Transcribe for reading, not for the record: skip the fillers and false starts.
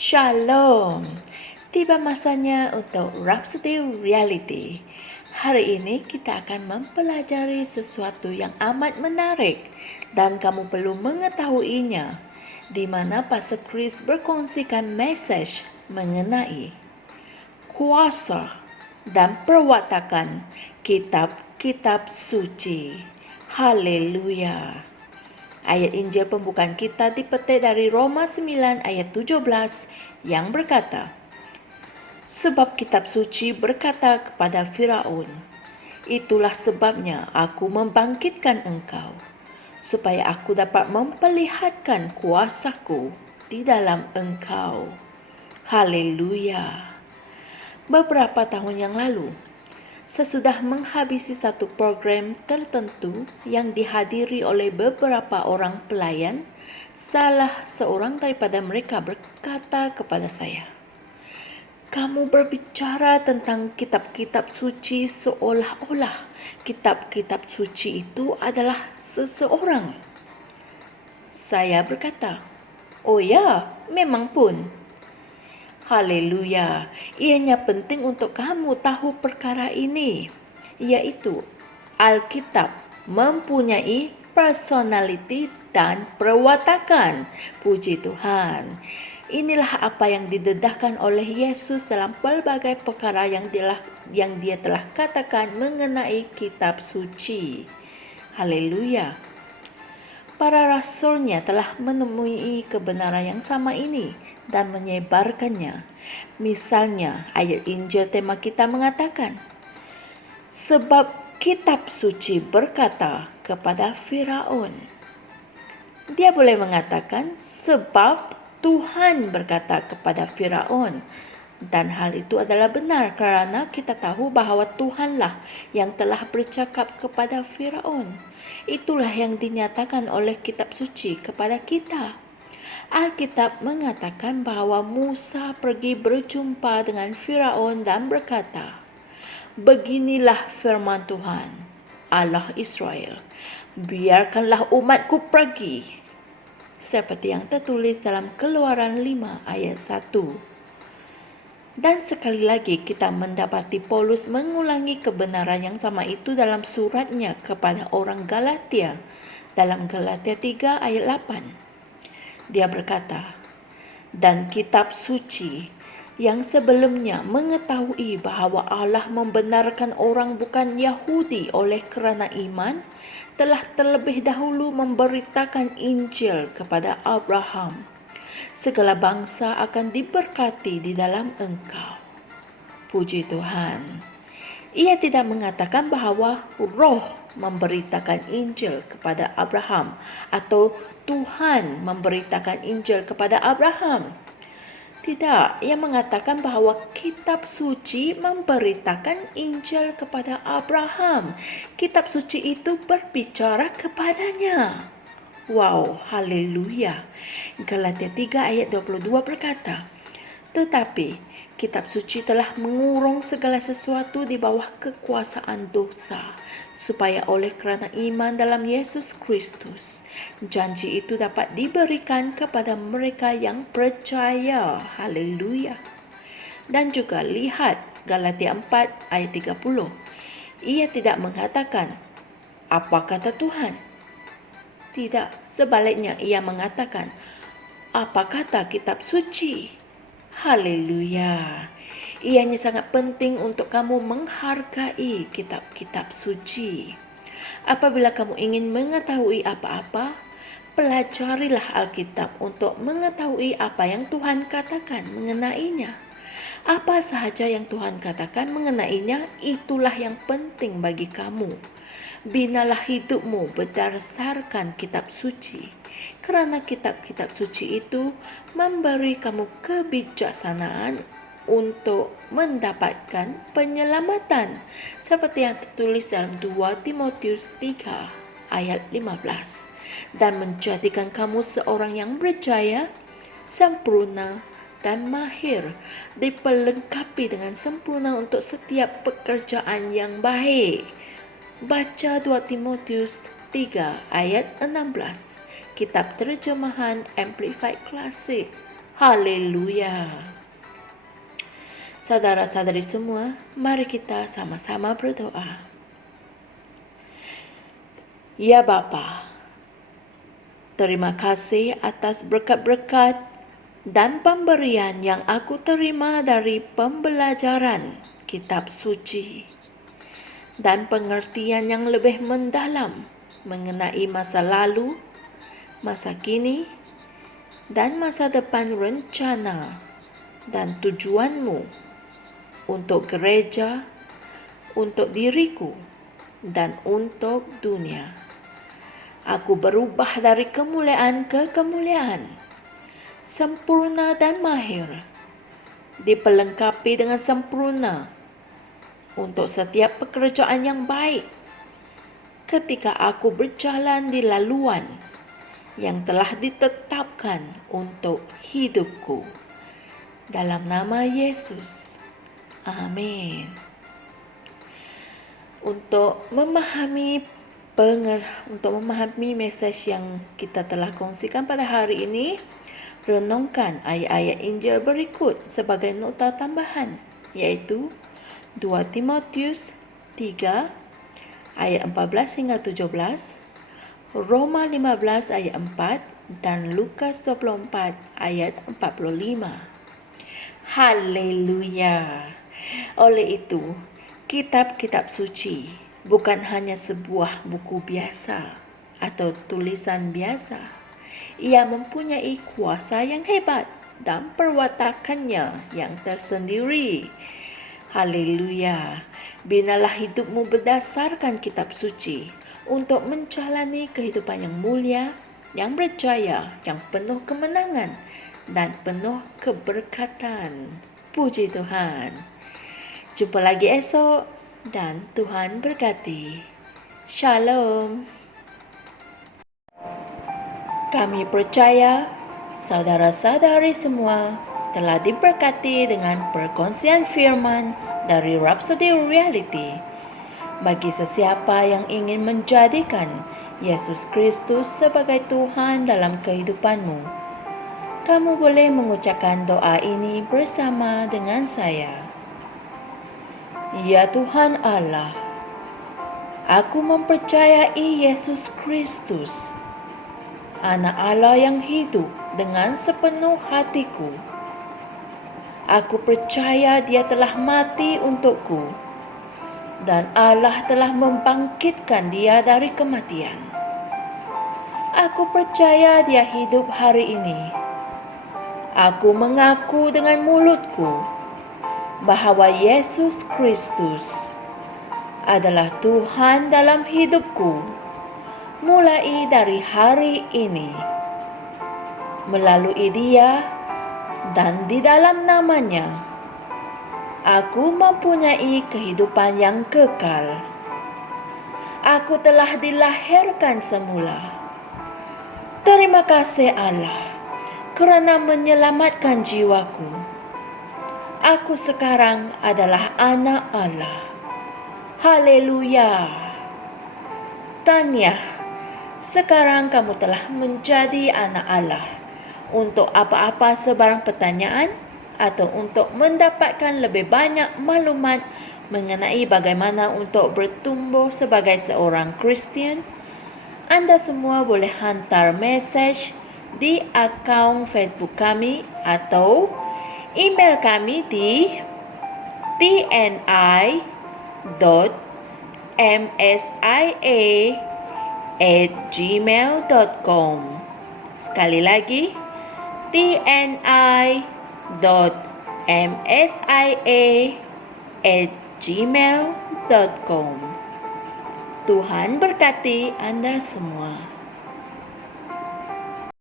Shalom. Tiba masanya untuk Rhapsody Reality. Hari ini kita akan mempelajari sesuatu yang amat menarik dan kamu perlu mengetahuinya, di mana Pastor Chris berkongsikan message mengenai kuasa dan perwatakan kitab-kitab suci. Haleluya. Ayat Injil pembukaan kita dipetik dari Roma 9 ayat 17 yang berkata, sebab kitab suci berkata kepada Firaun, itulah sebabnya aku membangkitkan engkau, supaya aku dapat memperlihatkan kuasaku di dalam engkau. Haleluya. Beberapa tahun yang lalu, sesudah menghabisi satu program tertentu yang dihadiri oleh beberapa orang pelayan, salah seorang daripada mereka berkata kepada saya, kamu berbicara tentang kitab-kitab suci seolah-olah kitab-kitab suci itu adalah seseorang. Saya berkata, oh ya, memang pun. Haleluya, ianya penting untuk kamu tahu perkara ini, yaitu Alkitab mempunyai personality dan perwatakan. Puji Tuhan. Inilah apa yang didedahkan oleh Yesus dalam pelbagai perkara yang dia telah katakan mengenai kitab suci. Haleluya. Para rasulnya telah menemui kebenaran yang sama ini dan menyebarkannya. Misalnya, ayat Injil tema kita mengatakan, sebab kitab suci berkata kepada Firaun. Dia boleh mengatakan sebab Tuhan berkata kepada Firaun. Dan hal itu adalah benar kerana kita tahu bahawa Tuhanlah yang telah bercakap kepada Firaun. Itulah yang dinyatakan oleh kitab suci kepada kita. Alkitab mengatakan bahawa Musa pergi berjumpa dengan Firaun dan berkata, beginilah firman Tuhan, Allah Israel, biarkanlah umatku pergi. Seperti yang tertulis dalam Keluaran 5 ayat 1. Dan sekali lagi kita mendapati Paulus mengulangi kebenaran yang sama itu dalam suratnya kepada orang Galatia dalam Galatia 3 ayat 8. Dia berkata, dan kitab suci yang sebelumnya mengetahui bahawa Allah membenarkan orang bukan Yahudi oleh kerana iman, telah terlebih dahulu memberitakan Injil kepada Abraham. Segala bangsa akan diberkati di dalam engkau. Puji Tuhan. Ia tidak mengatakan bahawa Roh memberitakan Injil kepada Abraham atau Tuhan memberitakan Injil kepada Abraham. Tidak, ia mengatakan bahawa kitab suci memberitakan Injil kepada Abraham. Kitab suci itu berbicara kepadanya. Wow, haleluya. Galatia 3 ayat 22 berkata, tetapi kitab suci telah mengurung segala sesuatu di bawah kekuasaan dosa, supaya oleh kerana iman dalam Yesus Kristus, janji itu dapat diberikan kepada mereka yang percaya. Haleluya. Dan juga lihat Galatia 4 ayat 30. Ia tidak mengatakan, apa kata Tuhan? Tidak, sebaliknya ia mengatakan, apa kata kitab suci? Haleluya. Ianya sangat penting untuk kamu menghargai kitab-kitab suci. Apabila kamu ingin mengetahui apa-apa, pelajarilah Alkitab untuk mengetahui apa yang Tuhan katakan mengenainya. Apa sahaja yang Tuhan katakan mengenainya, itulah yang penting bagi kamu. Binalah hidupmu berdasarkan kitab suci, kerana kitab-kitab suci itu memberi kamu kebijaksanaan untuk mendapatkan penyelamatan, seperti yang tertulis dalam 2 Timotius 3 ayat 15, dan menjadikan kamu seorang yang berjaya, sempurna dan mahir, diperlengkapi dengan sempurna untuk setiap pekerjaan yang baik. Baca 2 Timotius 3 ayat 16, kitab terjemahan Amplified Classic. Haleluya. Saudara-saudari semua, mari kita sama-sama berdoa. Ya Bapa, terima kasih atas berkat-berkat dan pemberian yang aku terima dari pembelajaran kitab suci dan pengertian yang lebih mendalam mengenai masa lalu, masa kini, dan masa depan rencana dan tujuanmu untuk gereja, untuk diriku, dan untuk dunia. Aku berubah dari kemuliaan ke kemuliaan, sempurna dan mahir, dipelengkapi dengan sempurna untuk setiap pekerjaan yang baik ketika aku berjalan di laluan yang telah ditetapkan untuk hidupku. Dalam nama Yesus. Amin. Untuk memahami message yang kita telah kongsikan pada hari ini, renungkan ayat-ayat Injil berikut sebagai nota tambahan, yaitu 2 Timotius 3 ayat 14 hingga 17, Roma 15 ayat 4, dan Lukas 24 ayat 45. Haleluya. Oleh itu, kitab-kitab suci bukan hanya sebuah buku biasa atau tulisan biasa. Ia mempunyai kuasa yang hebat dan perwatakannya yang tersendiri. Haleluya. Binalah hidupmu berdasarkan kitab suci untuk menjalani kehidupan yang mulia, yang berjaya, yang penuh kemenangan dan penuh keberkatan. Puji Tuhan. Jumpa lagi esok. Dan Tuhan berkati. Shalom. Kami percaya saudara-saudari semua telah diberkati dengan perkongsian firman dari Rhapsody Reality. Bagi sesiapa yang ingin menjadikan Yesus Kristus sebagai Tuhan dalam kehidupanmu, kamu boleh mengucapkan doa ini bersama dengan saya. Ya Tuhan Allah, aku mempercayai Yesus Kristus, Anak Allah yang hidup dengan sepenuh hatiku. Aku percaya Dia telah mati untukku dan Allah telah membangkitkan Dia dari kematian. Aku percaya Dia hidup hari ini. Aku mengaku dengan mulutku bahwa Yesus Kristus adalah Tuhan dalam hidupku mulai dari hari ini. Melalui Dia dan di dalam nama-Nya, aku mempunyai kehidupan yang kekal. Aku telah dilahirkan semula. Terima kasih Allah kerana menyelamatkan jiwaku. Aku sekarang adalah anak Allah. Haleluya. Tahniah, sekarang kamu telah menjadi anak Allah. Untuk apa-apa sebarang pertanyaan atau untuk mendapatkan lebih banyak maklumat mengenai bagaimana untuk bertumbuh sebagai seorang Kristian, Anda semua boleh hantar mesej di akaun Facebook kami atau email kami di tni.msia@gmail.com. Sekali lagi, tni.msia@gmail.com. Tuhan berkati Anda semua.